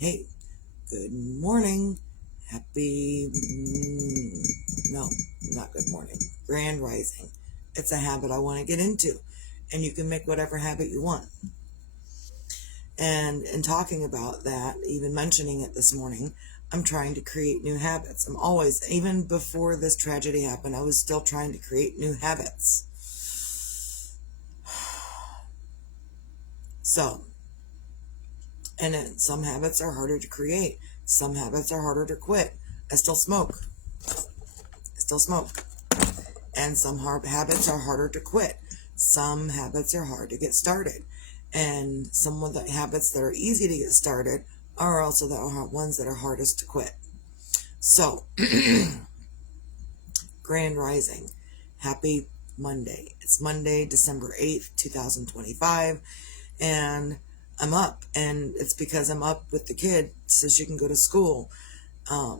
Hey, good morning. Happy, no, not good morning. Grand rising. It's a habit I want to get into, and you can make whatever habit you want. And in talking about that, even mentioning it this morning, I'm trying to create new habits. I'm always, even before this tragedy happened, I was still trying to create new habits. So, and then some habits are harder to create. Some habits are harder to quit. I still smoke. And some habits are harder to quit. Some habits are hard to get started. And some of the habits that are easy to get started are also the ones that are hardest to quit. So, Grand Rising. Happy Monday. It's Monday, December 8th, 2025. And I'm up. And it's because I'm up with the kid so she can go to school. I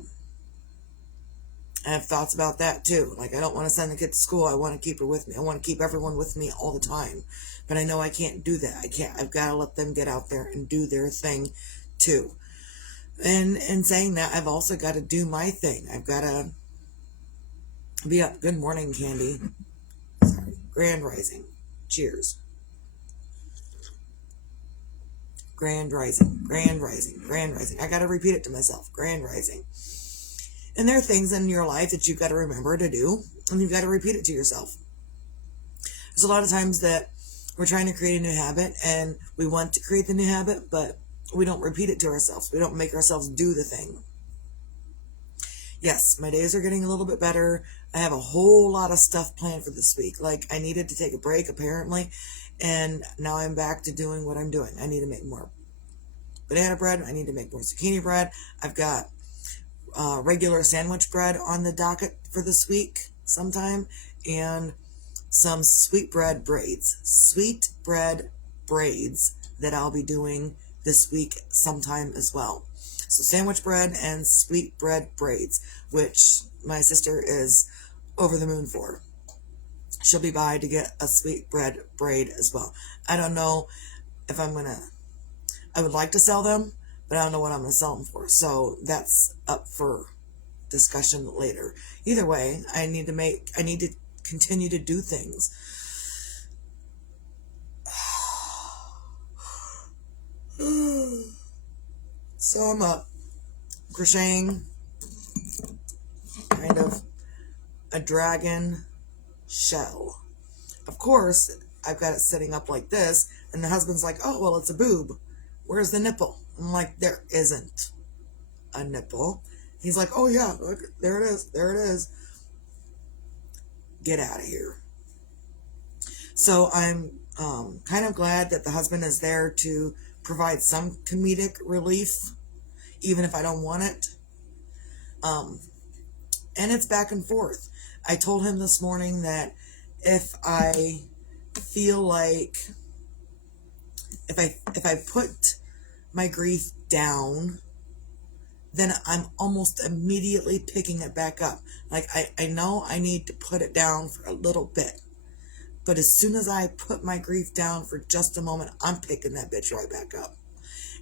have thoughts about that too. Like, I don't want to send the kid to school. I want to keep her with me. I want to keep everyone with me all the time. But I know I can't do that. I can't. I've got to let them get out there and do their thing too. And in saying that, I've also got to do my thing. I've got to be up. Good morning, Candy. Sorry. Grand Rising. Cheers. Grand Rising. Grand Rising. Grand Rising. I got to repeat it to myself. Grand Rising. And there are things in your life that you've got to remember to do, and you've got to repeat it to yourself. There's a lot of times that we're trying to create a new habit, and we want to create the new habit, but we don't repeat it to ourselves. We don't make ourselves do the thing. Yes, my days are getting a little bit better. I have a whole lot of stuff planned for this week. Like, I needed to take a break, apparently, and now I'm back to doing what I'm doing. I need to make more banana bread. I need to make more zucchini bread. I've got regular sandwich bread on the docket for this week sometime, and some sweetbread braids that I'll be doing this week sometime as well. So sandwich bread and sweetbread braids, which my sister is over the moon for. She'll be by to get a sweetbread braid as well. I don't know if I would like to sell them, but I don't know what I'm going to sell them for. So that's up for discussion later. Either way, I need to continue to do things. So I'm up crocheting kind of a dragon shell. Of course, I've got it sitting up like this, and the husband's like, oh, well, it's a boob. Where's the nipple? I'm like, there isn't a nipple. He's like, oh yeah, look, there it is. Get out of here. So I'm kind of glad that the husband is there to provide some comedic relief, even if I don't want it. And it's back and forth. I told him this morning that if I feel like if I put my grief down, then I'm almost immediately picking it back up. Like, I know I need to put it down for a little bit. But as soon as I put my grief down for just a moment, I'm picking that bitch right back up.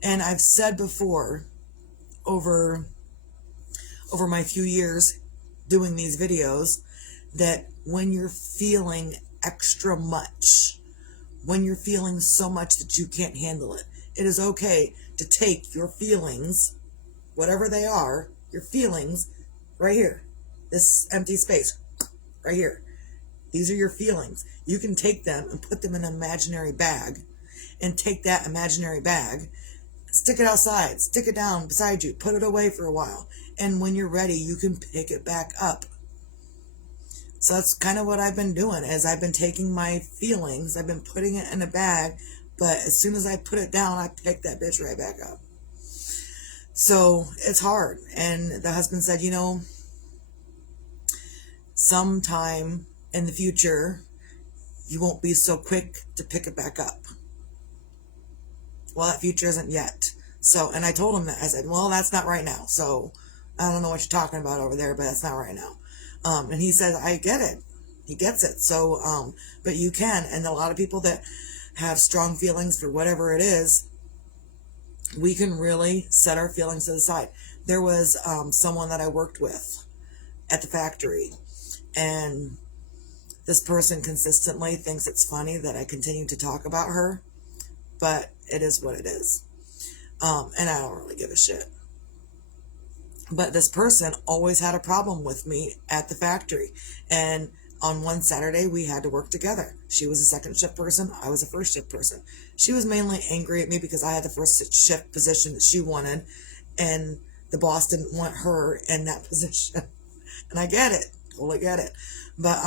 And I've said before, over my few years doing these videos, that when you're feeling extra much, when you're feeling so much that you can't handle it, it is okay to take your feelings, whatever they are, your feelings, right here, this empty space, right here. These are your feelings. You can take them and put them in an imaginary bag, and take that imaginary bag, stick it outside, stick it down beside you, put it away for a while, and when you're ready, you can pick it back up. So that's kind of what I've been doing, is I've been taking my feelings, I've been putting it in a bag, but as soon as I put it down, I pick that bitch right back up. So it's hard. And the husband said, sometime in the future, you won't be so quick to pick it back up. Well, that future isn't yet. So, and I told him that. I said, well, that's not right now. So I don't know what you're talking about over there, but that's not right now. And he said, I get it. He gets it. So, but you can. And a lot of people that have strong feelings for whatever it is, we can really set our feelings to the side. There was someone that I worked with at the factory, and this person consistently thinks it's funny that I continue to talk about her, but it is what it is. And I don't really give a shit. But this person always had a problem with me at the factory. And on one Saturday, we had to work together. She was a second shift person. I was a first shift person. She was mainly angry at me because I had the first shift position that she wanted, and the boss didn't want her in that position. And I get it. Totally get it. But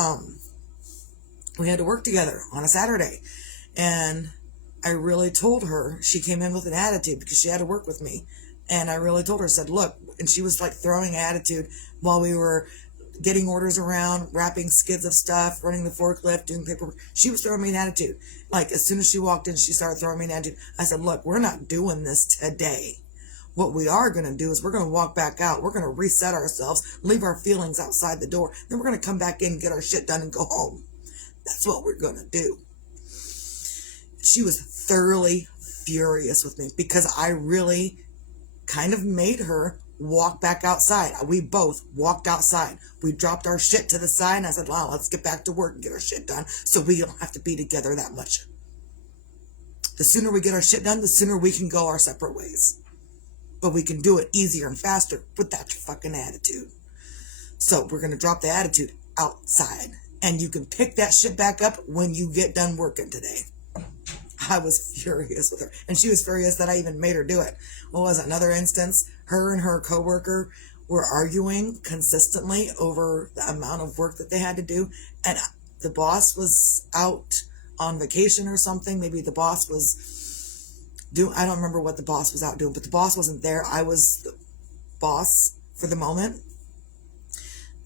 we had to work together on a Saturday. And I really told her, she came in with an attitude because she had to work with me. And I really told her, said, look, and she was like throwing attitude while we were getting orders around, wrapping skids of stuff, running the forklift, doing paperwork. She was throwing me an attitude. Like, as soon as she walked in, she started throwing me an attitude. I said, look, we're not doing this today. What we are going to do is we're going to walk back out. We're going to reset ourselves, leave our feelings outside the door. Then we're going to come back in, get our shit done, and go home. That's what we're going to do. She was thoroughly furious with me because I really kind of made her walk back outside. We both walked outside. We dropped our shit to the side, and I said, wow, let's get back to work and get our shit done so we don't have to be together that much. The sooner we get our shit done, the sooner we can go our separate ways. But we can do it easier and faster without your fucking attitude. So we're going to drop the attitude outside, and you can pick that shit back up when you get done working today. I was furious with her, and she was furious that I even made her do it. What was it? Another instance, her and her coworker were arguing consistently over the amount of work that they had to do, and the boss was out on vacation or something. Maybe the boss was doing, I don't remember what the boss was out doing, but the boss wasn't there. I was the boss for the moment,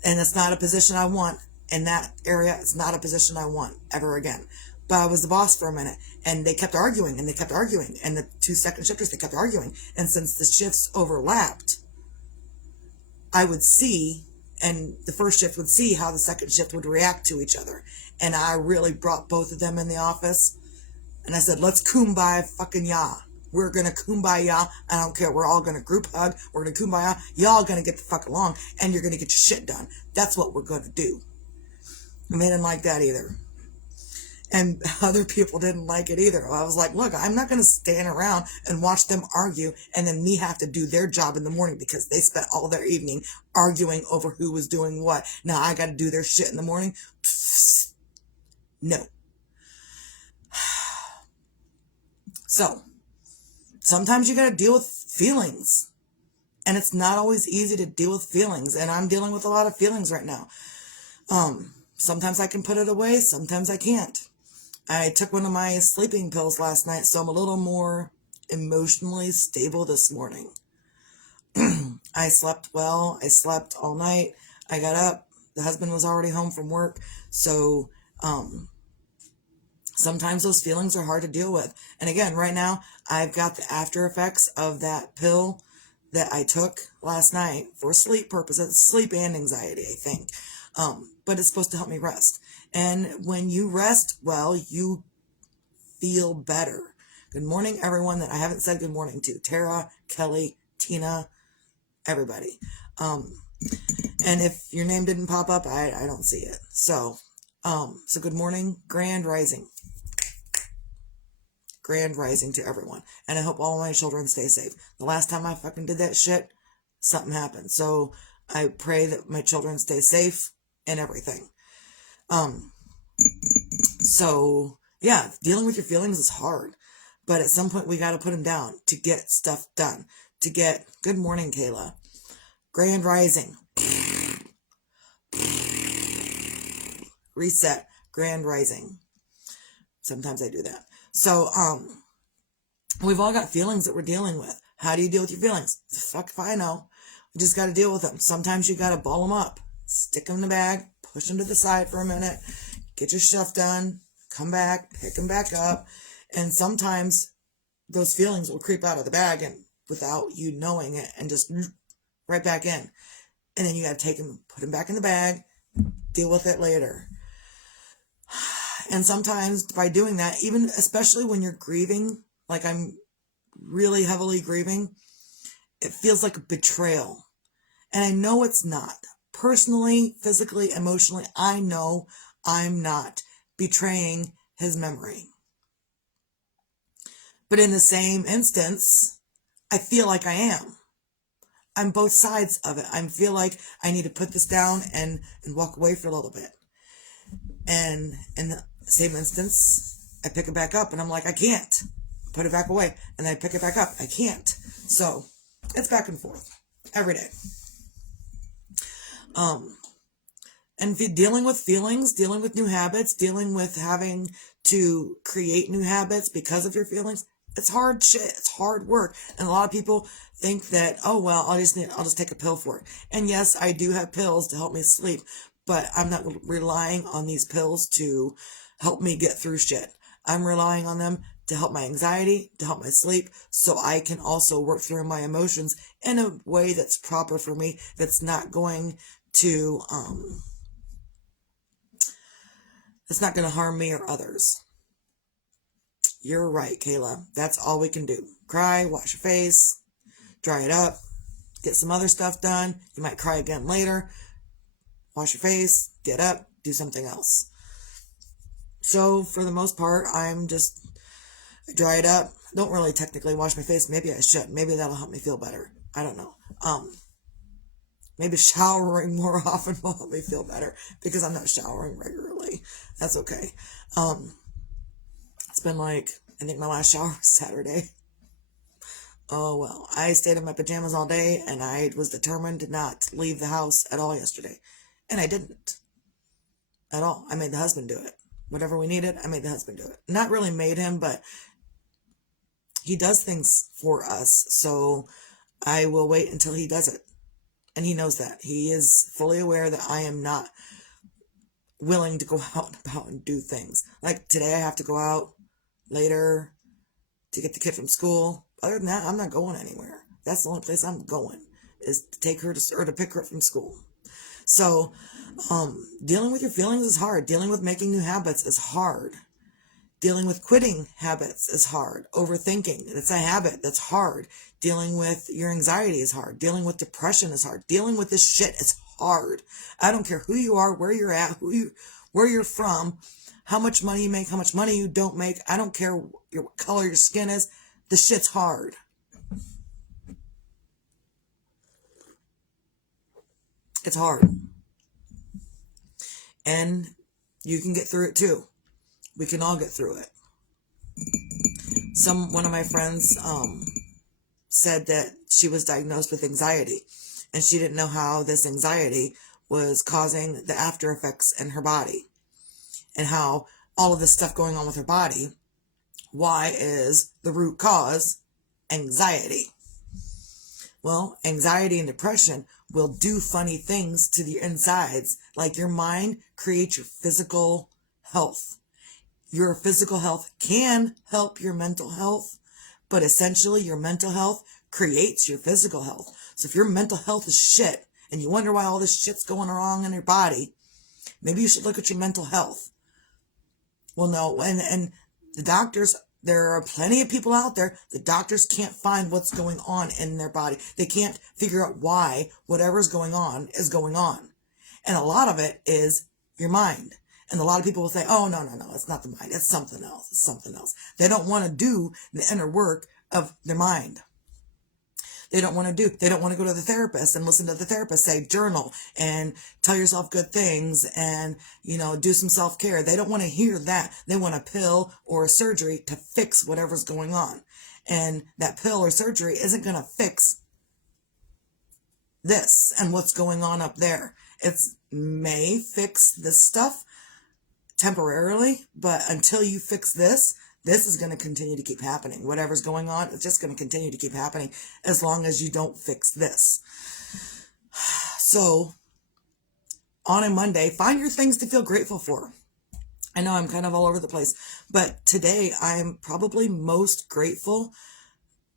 and it's not a position I want in that area. It's not a position I want ever again. But I was the boss for a minute, and they kept arguing, and the two second shifters, they kept arguing. And since the shifts overlapped, I would see, and the first shift would see how the second shift would react to each other. And I really brought both of them in the office, and I said, let's kumbaya fucking ya. We're going to kumbaya. I don't care. We're all going to group hug. We're going to kumbaya. Y'all going to get the fuck along, and you're going to get your shit done. That's what we're going to do. And they didn't like that either. And other people didn't like it either. I was like, look, I'm not going to stand around and watch them argue and then me have to do their job in the morning because they spent all their evening arguing over who was doing what. Now I got to do their shit in the morning. No. So, sometimes you got to deal with feelings. And it's not always easy to deal with feelings. And I'm dealing with a lot of feelings right now. Sometimes I can put it away. Sometimes I can't. I took one of my sleeping pills last night, so I'm a little more emotionally stable this morning. I slept well. I slept all night. I got up. The husband was already home from work. So sometimes those feelings are hard to deal with. And again, right now, I've got the after effects of that pill that I took last night for sleep purposes, sleep and anxiety, I think. But it's supposed to help me rest. And when you rest well, you feel better. Good morning, everyone that I haven't said good morning to. Tara, Kelly, Tina, everybody. And if your name didn't pop up, I don't see it. So good morning, grand rising. Grand rising to everyone. And I hope all my children stay safe. The last time I fucking did that shit, something happened. So I pray that my children stay safe and everything. So yeah, dealing with your feelings is hard, but at some point we got to put them down to get stuff done, to get, good morning, Kayla, grand rising, reset, grand rising. Sometimes I do that. So, we've all got feelings that we're dealing with. How do you deal with your feelings? The fuck if I know. You just got to deal with them. Sometimes you got to ball them up, stick them in the bag, push them to the side for a minute, get your stuff done, come back, pick them back up. And sometimes those feelings will creep out of the bag and without you knowing it and just right back in. And then you got to take them, put them back in the bag, deal with it later. And sometimes by doing that, even especially when you're grieving, like I'm really heavily grieving, it feels like a betrayal. And I know it's not. Personally, physically, emotionally, I know I'm not betraying his memory. But in the same instance, I feel like I am. I'm both sides of it. I feel like I need to put this down and walk away for a little bit. And in the same instance, I pick it back up and I'm like, I can't. Put it back away. And then I pick it back up. I can't. So it's back and forth every day. And dealing with feelings, dealing with new habits, dealing with having to create new habits because of your feelings, it's hard shit. It's hard work. And a lot of people think that, oh, well, I'll just take a pill for it. And yes, I do have pills to help me sleep, but I'm not relying on these pills to help me get through shit. I'm relying on them to help my anxiety, to help my sleep, so I can also work through my emotions in a way that's proper for me, that's not going to, it's not going to harm me or others. You're right, Kayla. That's all we can do. Cry, wash your face, dry it up, get some other stuff done. You might cry again later. Wash your face, get up, do something else. So for the most part, I dry it up. Don't really technically wash my face. Maybe I should. Maybe that'll help me feel better. I don't know. Maybe showering more often will help me feel better because I'm not showering regularly. That's okay. It's been I think my last shower was Saturday. Oh well, I stayed in my pajamas all day and I was determined to not leave the house at all yesterday. And I didn't. At all. I made the husband do it. Whatever we needed, I made the husband do it. Not really made him, but he does things for us. So I will wait until he does it. And he knows that. He is fully aware that I am not willing to go out and about and do things. Like today I have to go out later to get the kid from school. Other than that, I'm not going anywhere. That's the only place I'm going, is to take her to pick her up from school. So, dealing with your feelings is hard. Dealing with making new habits is hard. Dealing with quitting habits is hard. Overthinking, it's a habit that's hard. Dealing with your anxiety is hard. Dealing with depression is hard. Dealing with this shit is hard. I don't care who you are, where you're at, where you're from, how much money you make, how much money you don't make. I don't care what color your skin is. The shit's hard. It's hard. And you can get through it too. We can all get through it. One of my friends said that she was diagnosed with anxiety, and she didn't know how this anxiety was causing the after effects in her body, and how all of this stuff going on with her body, why is the root cause anxiety? Well, anxiety and depression will do funny things to the insides. Like your mind creates your physical health. Your physical health can help your mental health, but essentially your mental health creates your physical health. So if your mental health is shit and you wonder why all this shit's going wrong in your body, maybe you should look at your mental health. Well, no, and the doctors, there are plenty of people out there, the doctors can't find what's going on in their body. They can't figure out why whatever's going on is going on. And a lot of it is your mind. And a lot of people will say, oh, no, it's not the mind. It's something else. It's something else. They don't want to do the inner work of their mind. They don't want to go to the therapist and listen to the therapist say, journal and tell yourself good things and, do some self-care. They don't want to hear that. They want a pill or a surgery to fix whatever's going on. And that pill or surgery isn't going to fix this and what's going on up there. It may fix this stuff temporarily, but until you fix this is going to continue to keep happening. Whatever's going on, it's just going to continue to keep happening as long as you don't fix this. So, on a Monday, find your things to feel grateful for. I know I'm kind of all over the place, but today I am probably most grateful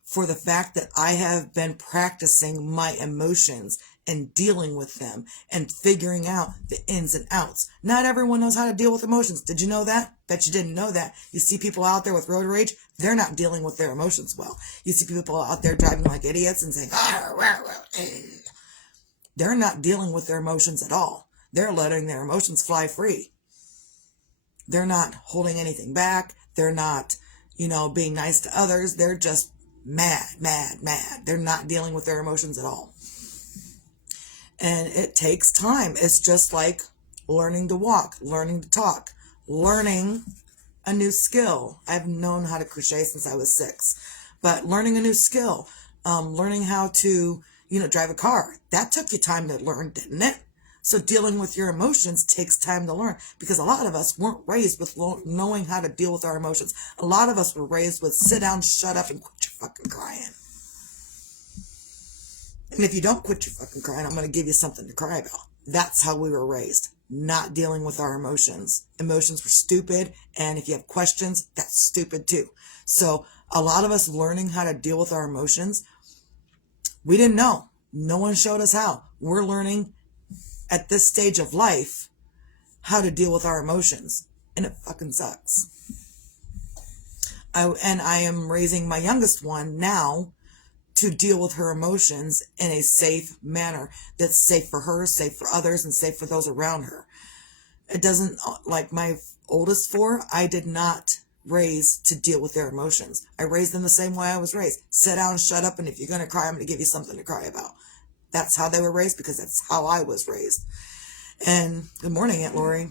for the fact that I have been practicing my emotions and dealing with them and figuring out the ins and outs. Not everyone knows how to deal with emotions. Did you know that? Bet you didn't know that. You see people out there with road rage, They're not dealing with their emotions well. You see people out there driving like idiots and saying, they're not dealing with their emotions at all. They're letting their emotions fly free. They're not holding anything back. They're not, being nice to others. They're just mad. They're not dealing with their emotions at all. And it takes time. It's just like learning to walk, learning to talk, learning a new skill. I've known how to crochet since I was 6, but learning a new skill, learning how to, drive a car, that took you time to learn, didn't it? So dealing with your emotions takes time to learn, because a lot of us weren't raised with knowing how to deal with our emotions. A lot of us were raised with sit down, shut up, and quit your fucking crying. And if you don't quit your fucking crying, I'm going to give you something to cry about. That's how we were raised. Not dealing with our emotions. Emotions were stupid, and if you have questions, that's stupid too. So a lot of us learning how to deal with our emotions, we didn't know. No one showed us how. We're learning at this stage of life how to deal with our emotions, and it fucking sucks. I am raising my youngest one now to deal with her emotions in a safe manner that's safe for her, safe for others, and safe for those around her. It doesn't, like my oldest 4, I did not raise to deal with their emotions. I raised them the same way I was raised. Sit down, shut up, and if you're going to cry, I'm going to give you something to cry about. That's how they were raised, because that's how I was raised. And good morning, Aunt Lori.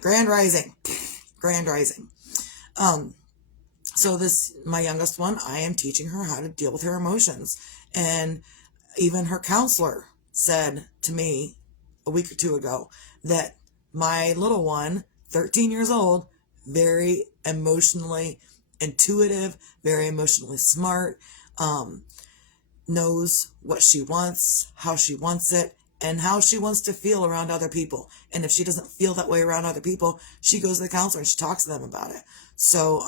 Grand rising. Grand rising. So my youngest one, I am teaching her how to deal with her emotions. And even her counselor said to me a week or 2 ago that my little one, 13 years old, very emotionally intuitive, very emotionally smart, knows what she wants, how she wants it, and how she wants to feel around other people. And if she doesn't feel that way around other people, she goes to the counselor and she talks to them about it. So,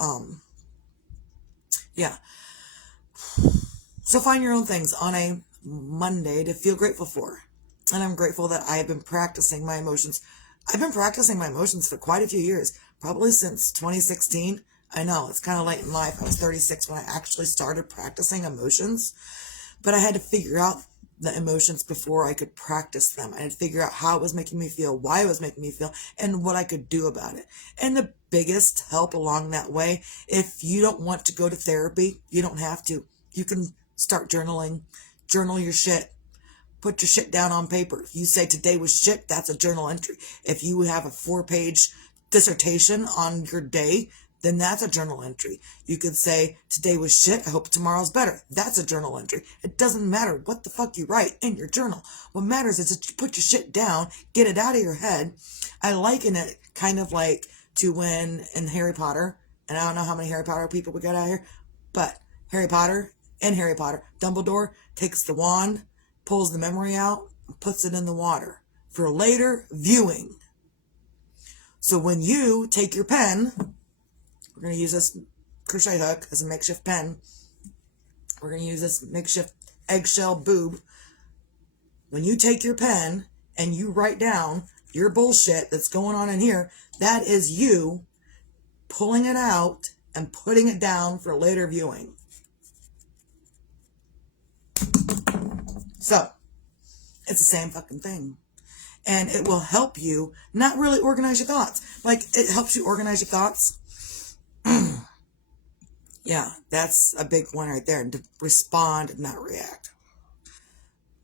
yeah. So find your own things on a Monday to feel grateful for. And I'm grateful that I have been practicing my emotions. I've been practicing my emotions for quite a few years, probably since 2016. I know, it's kind of late in life. I was 36 when I actually started practicing emotions. But I had to figure out the emotions before I could practice them. I had to figure out how it was making me feel, why it was making me feel, and what I could do about it. And the biggest help along that way, if you don't want to go to therapy, you don't have to. You can start journaling. Journal your shit. Put your shit down on paper. If you say today was shit, that's a journal entry. If you have a 4-page dissertation on your day, then that's a journal entry. You could say, today was shit, I hope tomorrow's better. That's a journal entry. It doesn't matter what the fuck you write in your journal. What matters is that you put your shit down, get it out of your head. I liken it kind of like to when in Harry Potter, and I don't know how many Harry Potter people we got out here, but Harry Potter, Dumbledore takes the wand, pulls the memory out, and puts it in the water for later viewing. So when you take your pen, we're going to use this crochet hook as a makeshift pen. We're going to use this makeshift eggshell boob. When you take your pen and you write down your bullshit that's going on in here, that is you pulling it out and putting it down for later viewing. So, it's the same fucking thing. And it will help you not really organize your thoughts. Like, it helps you organize your thoughts. Yeah, that's a big one right there. And to respond, not react.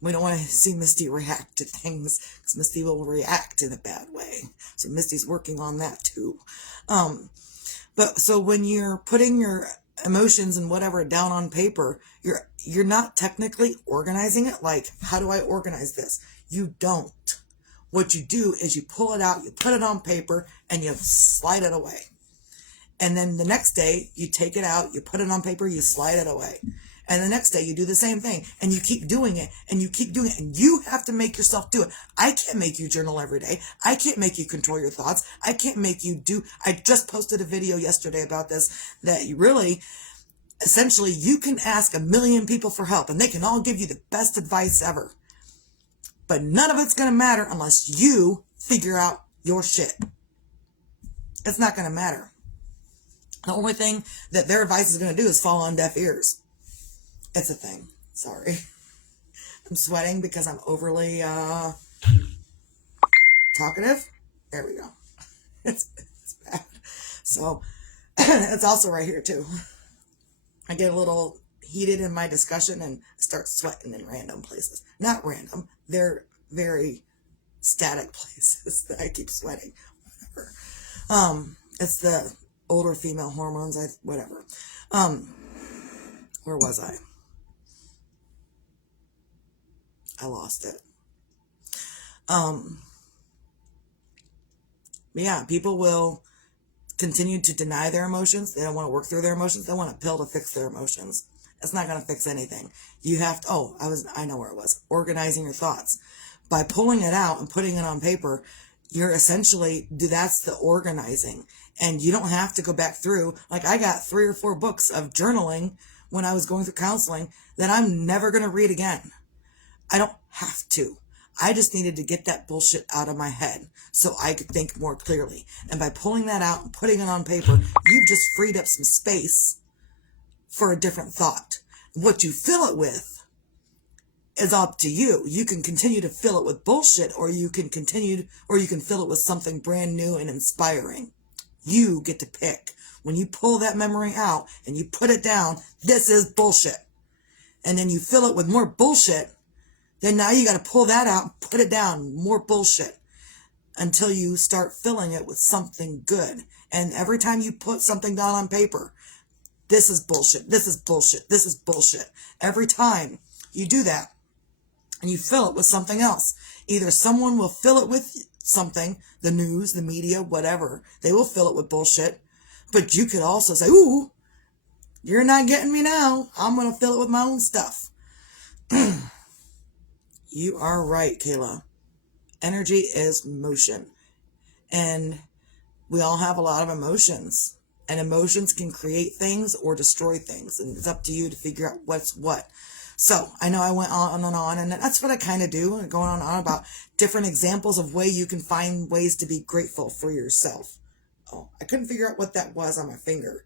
We don't want to see Misty react to things, because Misty will react in a bad way. So Misty's working on that too. But so when you're putting your emotions and whatever down on paper, you're not technically organizing it. Like, how do I organize this? You don't. What you do is you pull it out, you put it on paper, and you slide it away. And then the next day, you take it out, you put it on paper, you slide it away. And the next day, you do the same thing. And you keep doing it, and you keep doing it. And you have to make yourself do it. I can't make you journal every day. I can't make you control your thoughts. I can't make you do... I just posted a video yesterday about this, that you really... Essentially, you can ask 1 million people for help, and they can all give you the best advice ever. But none of it's going to matter unless you figure out your shit. It's not going to matter. The only thing that their advice is going to do is fall on deaf ears. It's a thing. Sorry. I'm sweating because I'm overly talkative. There we go. It's bad. So it's also right here too. I get a little heated in my discussion and start sweating in random places. Not random. They're very static places that I keep sweating. Whatever. It's the older female hormones. Whatever. Where was I? I lost it. Yeah, people will continue to deny their emotions. They don't want to work through their emotions. They want a pill to fix their emotions. That's not going to fix anything. You have to, I know where it was. Organizing your thoughts. By pulling it out and putting it on paper, you're essentially, that's the organizing. And you don't have to go back through. Like, I got 3 or 4 books of journaling when I was going through counseling that I'm never going to read again. I don't have to. I just needed to get that bullshit out of my head so I could think more clearly. And by pulling that out and putting it on paper, you've just freed up some space for a different thought. What you fill it with is up to you. You can continue to fill it with bullshit, or you can fill it with something brand new and inspiring. You get to pick. When you pull that memory out and you put it down, this is bullshit. And then you fill it with more bullshit. Then now you got to pull that out and put it down, more bullshit, until you start filling it with something good. And every time you put something down on paper, this is bullshit, this is bullshit, this is bullshit. Every time you do that and you fill it with something else, either someone will fill it with something, the news, the media, whatever, they will fill it with bullshit. But you could also say, ooh, you're not getting me now. I'm going to fill it with my own stuff. You are right, Kayla. Energy is motion. And we all have a lot of emotions. And emotions can create things or destroy things. And it's up to you to figure out what's what. So, I know I went on and on. And that's what I kind of do. Going on about different examples of way you can find ways to be grateful for yourself. Oh, I couldn't figure out what that was on my finger.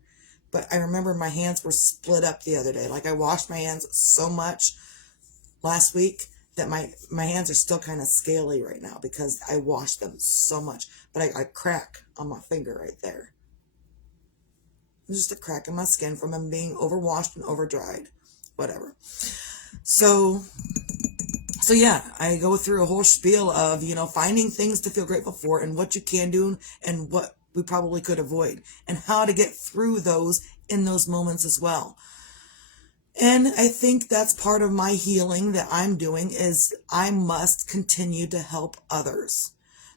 But I remember my hands were split up the other day. Like, I washed my hands so much last week that my hands are still kind of scaly right now because I washed them so much. But I crack on my finger right there. It's just a crack in my skin from them being overwashed and overdried. Whatever. So yeah, I go through a whole spiel of, finding things to feel grateful for and what you can do and what we probably could avoid and how to get through those in those moments as well. And I think that's part of my healing that I'm doing is I must continue to help others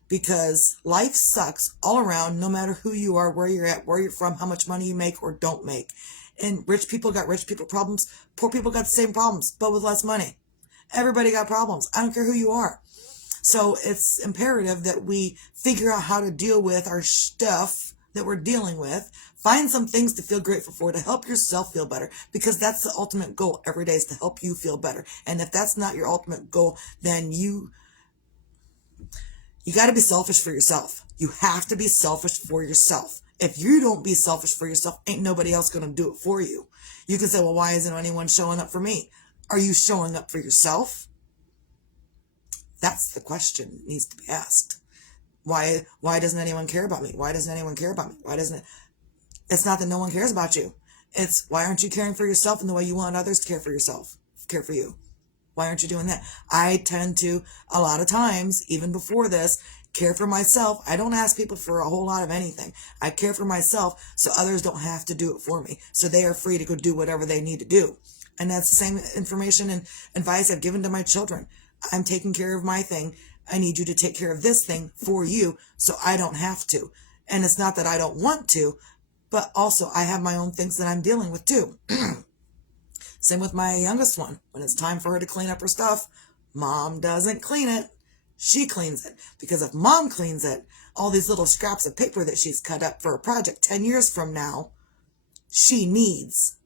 because life sucks all around, no matter who you are, where you're at, where you're from, how much money you make or don't make. And rich people got rich people problems. Poor people got the same problems, but with less money. Everybody got problems. I don't care who you are. So it's imperative that we figure out how to deal with our stuff that we're dealing with. Find some things to feel grateful for to help yourself feel better, because that's the ultimate goal every day, is to help you feel better. And if that's not your ultimate goal, then you got to be selfish for yourself. You have to be selfish for yourself. If you don't be selfish for yourself, ain't nobody else going to do it for you. You can say, well, why isn't anyone showing up for me? Are you showing up for yourself? That's the question that needs to be asked. Why doesn't anyone care about me? Why doesn't anyone care about me? It's not that no one cares about you. It's, why aren't you caring for yourself in the way you want others to care for you? Why aren't you doing that? I tend to, a lot of times, even before this, care for myself. I don't ask people for a whole lot of anything. I care for myself so others don't have to do it for me. So they are free to go do whatever they need to do. And that's the same information and advice I've given to my children. I'm taking care of my thing. I need you to take care of this thing for you so I don't have to. And it's not that I don't want to, but also I have my own things that I'm dealing with too. Same with my youngest one. When it's time for her to clean up her stuff, mom doesn't clean it. She cleans it. Because if mom cleans it, all these little scraps of paper that she's cut up for a project 10 years from now, she needs.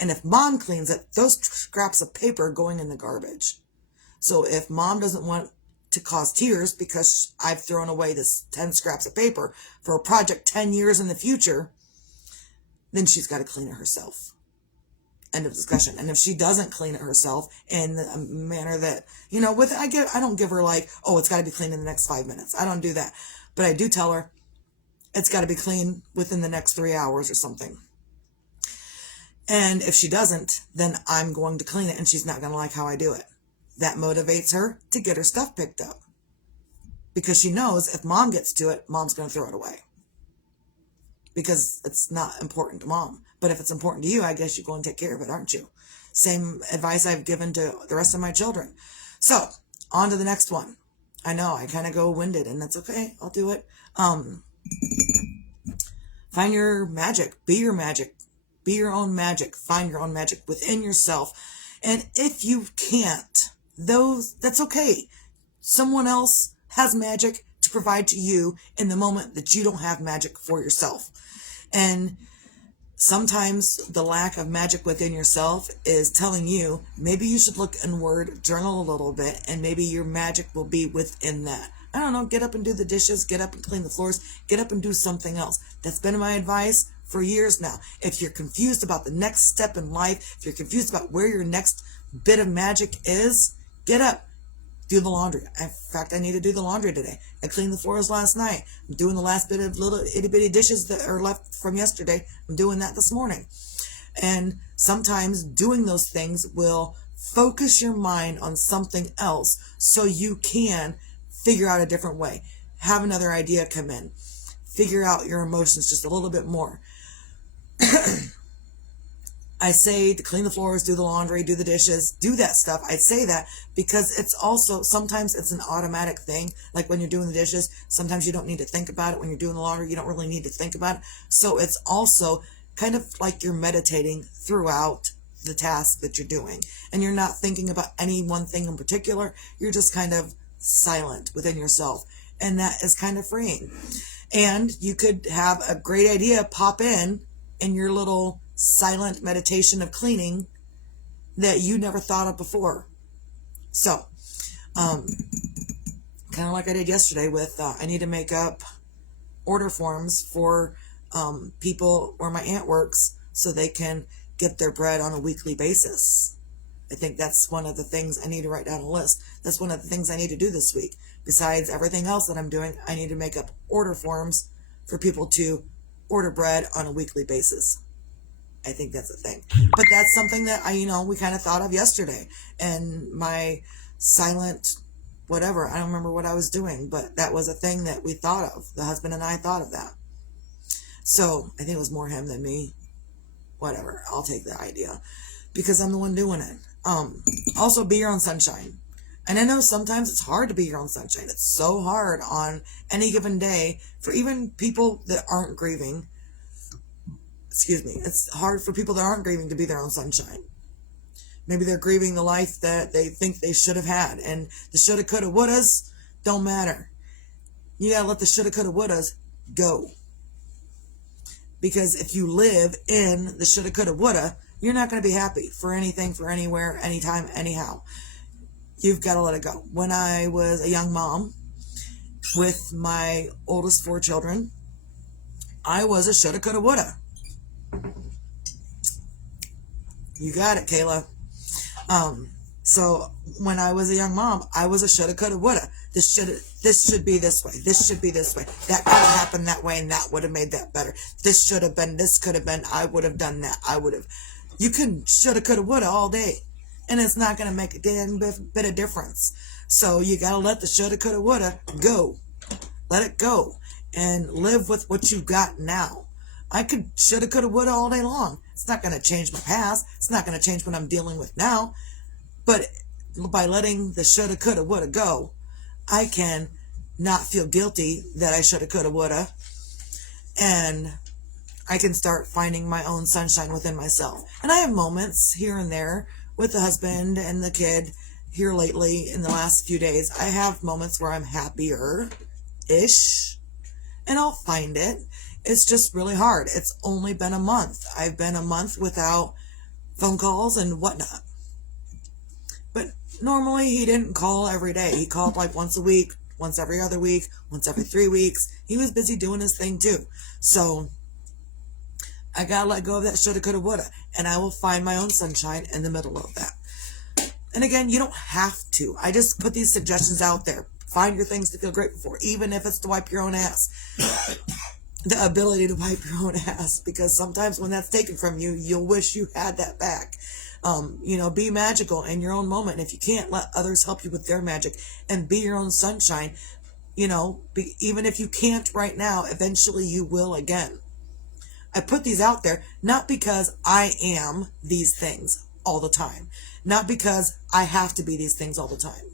And if mom cleans it, those scraps of paper are going in the garbage. So if mom doesn't want to cause tears because I've thrown away this 10 scraps of paper for a project 10 years in the future, then she's got to clean it herself. End of discussion. And if she doesn't clean it herself in a manner that, I don't give her like, oh, it's got to be clean in the next 5 minutes. I don't do that. But I do tell her it's got to be clean within the next 3 hours or something. And if she doesn't, then I'm going to clean it and she's not going to like how I do it. That motivates her to get her stuff picked up. Because she knows if mom gets to it, mom's going to throw it away. Because it's not important to mom. But if it's important to you, I guess you go and take care of it, aren't you? Same advice I've given to the rest of my children. So, on to the next one. I know, I kind of go winded, and that's okay. I'll do it. Find your magic. Be your magic. Be your own magic. Find your own magic within yourself. And if you can't, that's okay. Someone else has magic to provide to you in the moment that you don't have magic for yourself. And sometimes the lack of magic within yourself is telling you maybe you should look inward, journal a little bit, and maybe your magic will be within that. I don't know, get up and do the dishes, get up and clean the floors, get up and do something else. That's been my advice for years now. If you're confused about the next step in life, if you're confused about where your next bit of magic is, get up. Do the laundry. In fact, I need to do the laundry today. I cleaned the floors last night. I'm doing the last bit of little itty bitty dishes that are left from yesterday. I'm doing that this morning. And sometimes doing those things will focus your mind on something else so you can figure out a different way. Have another idea come in. Figure out your emotions just a little bit more. I say to clean the floors, do the laundry, do the dishes, do that stuff. I say that because it's also, sometimes it's an automatic thing. Like when you're doing the dishes, sometimes you don't need to think about it. When you're doing the laundry, you don't really need to think about it. So it's also kind of like you're meditating throughout the task that you're doing. And you're not thinking about any one thing in particular. You're just kind of silent within yourself. And that is kind of freeing. And you could have a great idea pop in your little silent meditation of cleaning that you never thought of before. So, kind of like I did yesterday with, I need to make up order forms for people where my aunt works so they can get their bread on a weekly basis. I think that's one of the things I need to write down a list. That's one of the things I need to do this week. Besides everything else that I'm doing, I need to make up order forms for people to order bread on a weekly basis. I think that's a thing. But that's something that we kind of thought of yesterday. And my silent whatever, I don't remember what I was doing, but that was a thing that we thought of. The husband and I thought of that. So I think it was more him than me. Whatever, I'll take the idea because I'm the one doing it. Also, be your own sunshine. And I know sometimes it's hard to be your own sunshine. It's so hard on any given day for even people that aren't grieving. Excuse me. It's hard for people that aren't grieving to be their own sunshine. Maybe they're grieving the life that they think they should have had. And the shoulda, coulda, wouldas don't matter. You gotta let the shoulda, coulda, wouldas go. Because if you live in the shoulda, coulda, woulda, you're not going to be happy for anything, for anywhere, anytime, anyhow. You've got to let it go. When I was a young mom with my oldest 4 children, I was a shoulda, coulda, woulda. You got it, Kayla. So when I was a young mom, I was a shoulda, coulda, woulda. This should be this way. This should be this way. That could have happened that way, and that would have made that better. This should have been. This could have been. I would have done that. I would have. You can shoulda, coulda, woulda all day, and it's not going to make a damn bit of difference. So you got to let the shoulda, coulda, woulda go. Let it go and live with what you got now. I could shoulda, coulda, woulda all day long. It's not going to change my past. It's not going to change what I'm dealing with now. But by letting the shoulda, coulda, woulda go, I can not feel guilty that I shoulda, coulda, woulda. And I can start finding my own sunshine within myself. And I have moments here and there with the husband and the kid here lately in the last few days. I have moments where I'm happier-ish. And I'll find it. It's just really hard. It's only been a month. I've been a month without phone calls and whatnot. But normally he didn't call every day. He called like once a week, once every other week, once every 3 weeks. He was busy doing his thing too. So I gotta let go of that shoulda, coulda, woulda, and I will find my own sunshine in the middle of that. And again, you don't have to. I just put these suggestions out there. Find your things to feel grateful for, even if it's to wipe your own ass. The ability to wipe your own ass, because sometimes when that's taken from you, you'll wish you had that back. Be magical in your own moment. And if you can't, let others help you with their magic and be your own sunshine. Even if you can't right now, eventually you will again. I put these out there not because I am these things all the time, not because I have to be these things all the time.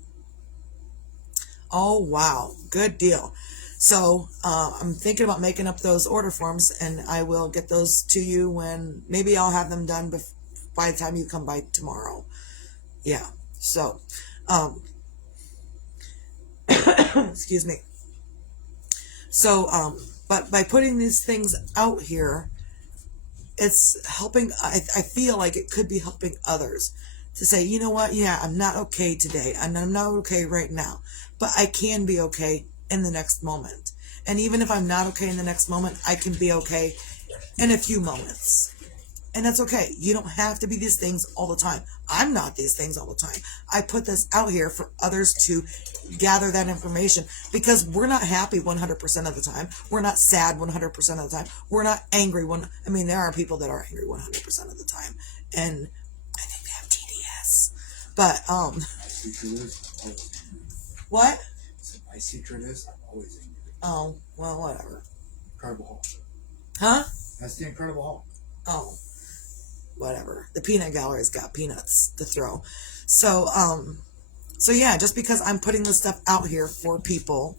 Oh, wow. Good deal. So I'm thinking about making up those order forms, and I will get those to you when maybe I'll have them done by the time you come by tomorrow. Yeah. So, excuse me. So, but by putting these things out here, it's helping. I feel like it could be helping others to say, you know what? Yeah, I'm not okay today. I'm not okay right now, but I can be okay in the next moment. And even if I'm not okay in the next moment, I can be okay in a few moments. And that's okay. You don't have to be these things all the time. I'm not these things all the time. I put this out here for others to gather that information, because we're not happy 100% of the time. We're not sad 100% of the time. We're not angry. There are people that are angry 100% of the time. And I think they have TDS. But, what? My secret is I'm always angry. Oh, well, whatever. Incredible Hulk. Huh? That's the Incredible Hulk. Oh, whatever. The peanut gallery's got peanuts to throw. So yeah, just because I'm putting this stuff out here for people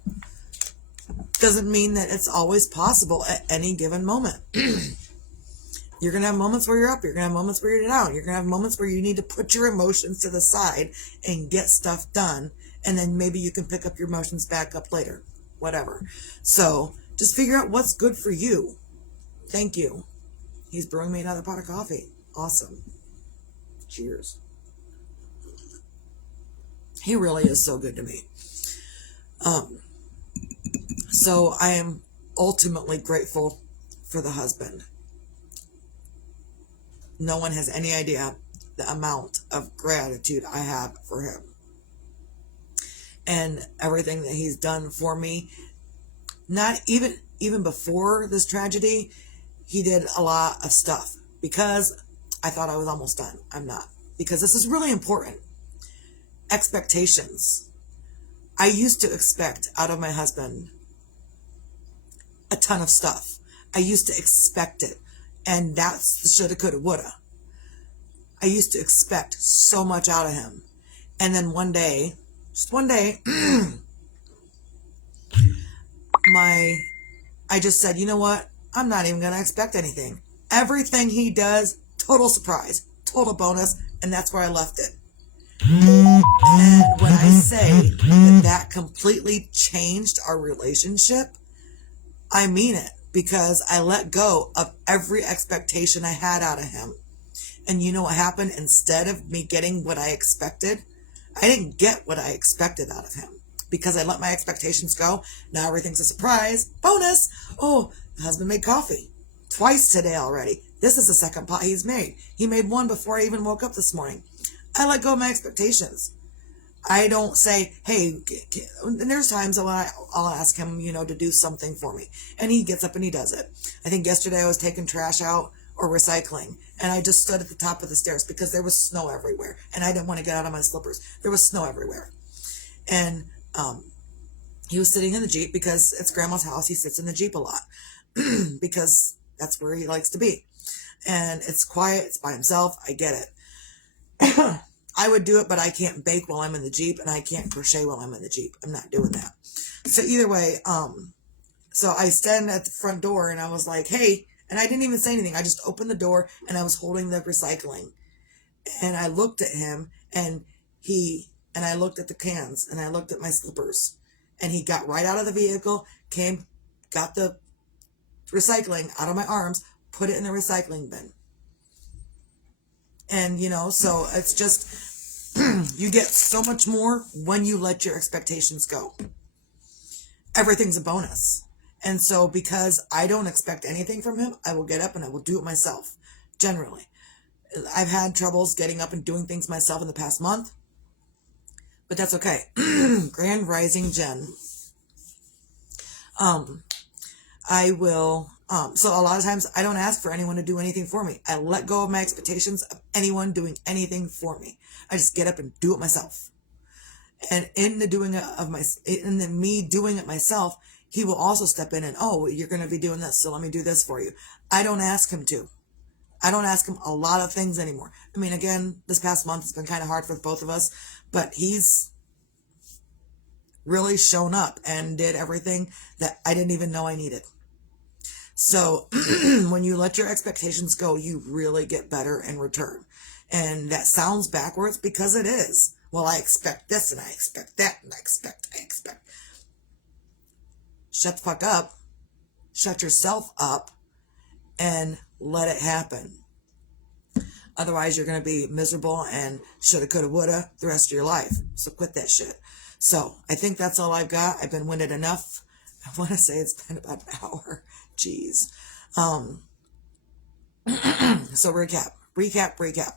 doesn't mean that it's always possible at any given moment. You're going to have moments where you're up. You're going to have moments where you're down. You're going to have moments where you need to put your emotions to the side and get stuff done. And then maybe you can pick up your emotions back up later. Whatever. So just figure out what's good for you. Thank you. He's brewing me another pot of coffee. Awesome. Cheers. He really is so good to me. So I am ultimately grateful for the husband. No one has any idea the amount of gratitude I have for him. And everything that he's done for me. Not even before this tragedy, he did a lot of stuff because I thought I was almost done. I'm not. Because this is really important. Expectations. I used to expect out of my husband a ton of stuff. I used to expect it. And that's the shoulda, coulda, woulda. I used to expect so much out of him. And then one day, just one day, I just said, you know what? I'm not even going to expect anything. Everything he does, total surprise, total bonus, and that's where I left it. And when I say that completely changed our relationship, I mean it, because I let go of every expectation I had out of him. And you know what happened? Instead of me getting what I expected, I didn't get what I expected out of him because I let my expectations go. Now everything's a surprise. Bonus! Oh, the husband made coffee twice today already. This is the second pot he's made. He made one before I even woke up this morning. I let go of my expectations. I don't say, hey, and there's times I'll ask him, to do something for me. And he gets up and he does it. I think yesterday I was taking trash out or recycling. And I just stood at the top of the stairs because there was snow everywhere. And I didn't want to get out of my slippers. There was snow everywhere. And he was sitting in the Jeep because it's Grandma's house. He sits in the Jeep a lot because that's where he likes to be. And it's quiet. It's by himself. I get it. I would do it, but I can't bake while I'm in the Jeep, and I can't crochet while I'm in the Jeep. I'm not doing that. So either way, so I stand at the front door, and I was like, hey, and I didn't even say anything. I just opened the door, and I was holding the recycling. And I looked at him, and I looked at the cans, and I looked at my slippers. And he got right out of the vehicle, got the recycling out of my arms, put it in the recycling bin. And, so it's just, you get so much more when you let your expectations go. Everything's a bonus. And so because I don't expect anything from him, I will get up and I will do it myself. Generally. I've had troubles getting up and doing things myself in the past month, but that's okay. Grand Rising Jen. I will, so a lot of times I don't ask for anyone to do anything for me. I let go of my expectations of anyone doing anything for me. I just get up and do it myself. And in the me doing it myself, he will also step in and, oh, you're going to be doing this, so let me do this for you. I don't ask him to. I don't ask him a lot of things anymore. I mean, again, this past month has been kind of hard for both of us, but he's really shown up and did everything that I didn't even know I needed. So when you let your expectations go, you really get better in return. And that sounds backwards because it is. Well, I expect this and I expect that and I expect. Shut the fuck up. Shut yourself up and let it happen. Otherwise, you're going to be miserable and shoulda, coulda, woulda the rest of your life. So quit that shit. So I think that's all I've got. I've been winded enough. I want to say it's been about an hour. Jeez. So recap.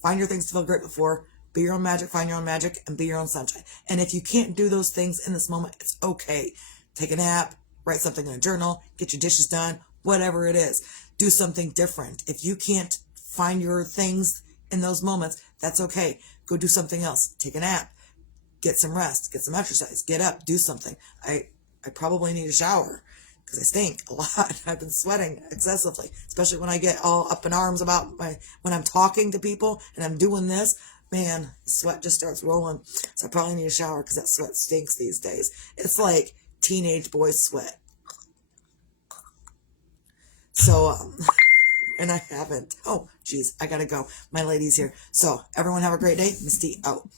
Find your things to feel grateful for. Be your own magic, find your own magic, and be your own sunshine. And if you can't do those things in this moment, it's okay. Take a nap, write something in a journal, get your dishes done, whatever it is. Do something different. If you can't find your things in those moments, that's okay. Go do something else. Take a nap. Get some rest. Get some exercise. Get up. Do something. I probably need a shower because I stink a lot. I've been sweating excessively, especially when I get all up in arms about when I'm talking to people and I'm doing this. Man, sweat just starts rolling. So I probably need a shower because that sweat stinks these days. It's like teenage boy sweat. So, and I haven't. Oh, geez, I gotta go. My lady's here. So, everyone have a great day. Misty out.